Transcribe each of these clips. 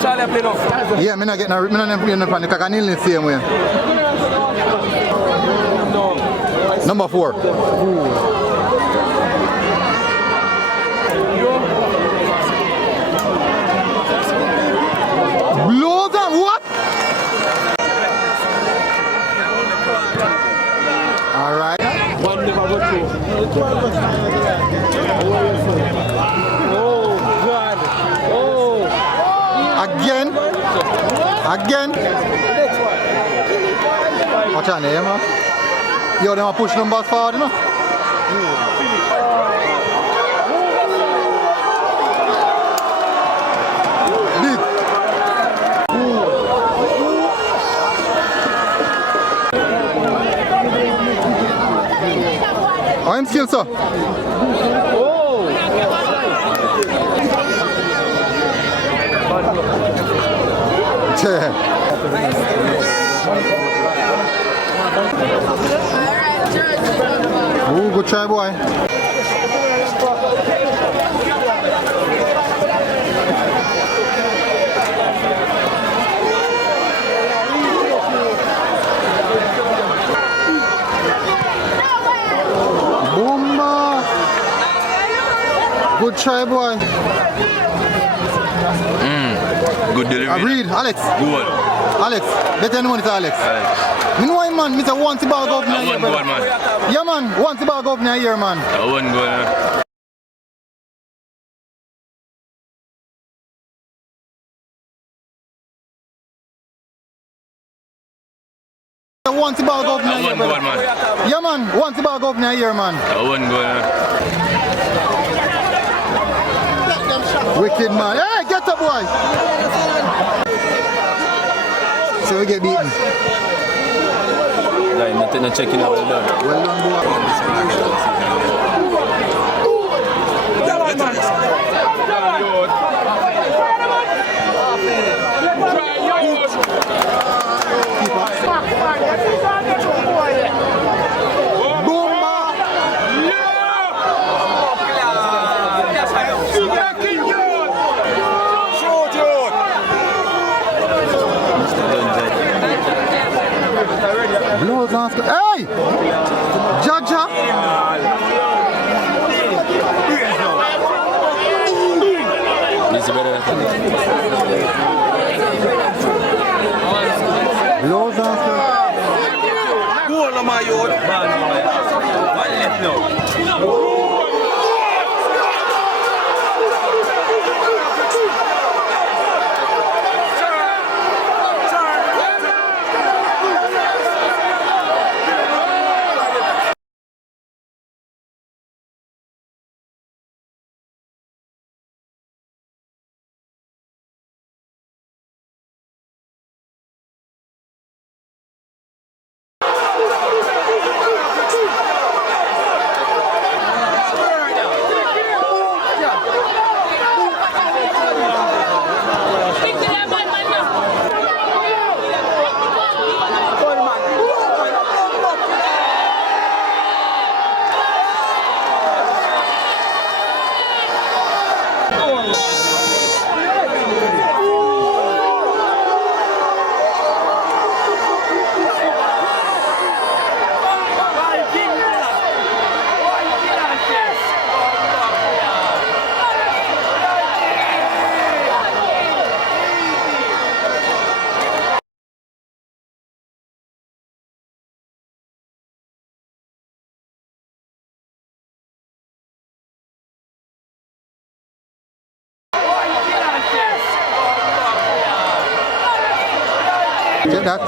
Charlie play now? Yeah, I'm not getting on the because I need the same way. Number 4. Blows and what? All right. One never go through. Oh, God. Oh. Again. Watch out there, man. Yo, them are push numbers forward, you know? Big. I'm still so. Oh, good try, boy. Bomba. Good try, boy. Good delivery. Read, Alex. Good. Alex, better than one to Alex. You know why, man? Mr. Want to ball go up now here, brother. Man. Yeah, man. Want to ball go up now here, man. I wouldn't go now. Want to ball go up now here, brother. Man. Yeah, man. Want to ball go up now here, man. I wouldn't go now. Wicked, man. Hey, get up, boy. So we get beaten. Right, nothing to check in out. Well done, boy. Blows on. Hey! Jaja! Blows on. Go on, my youth. Get that.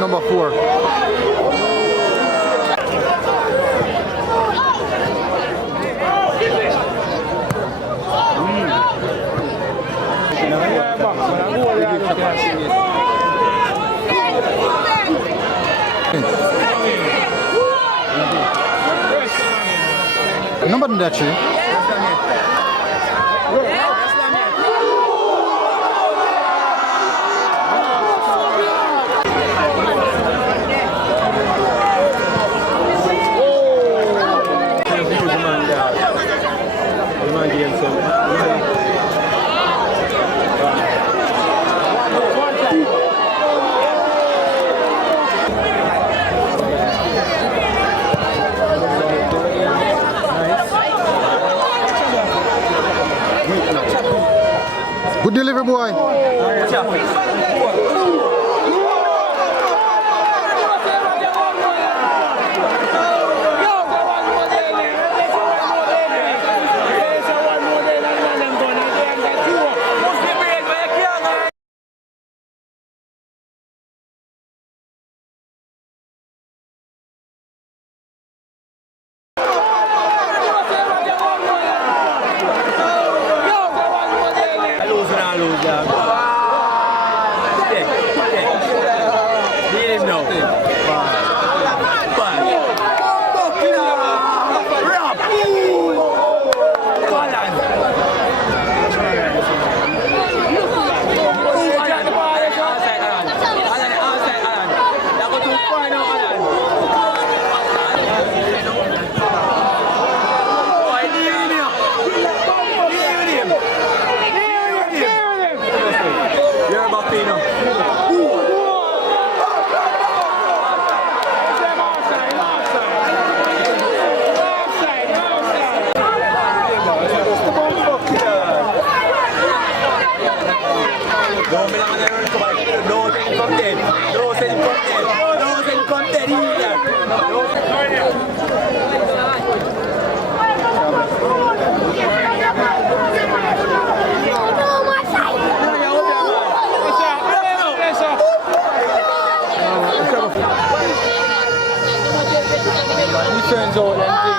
number 4. Number that actually. Good delivery, boy. Defense out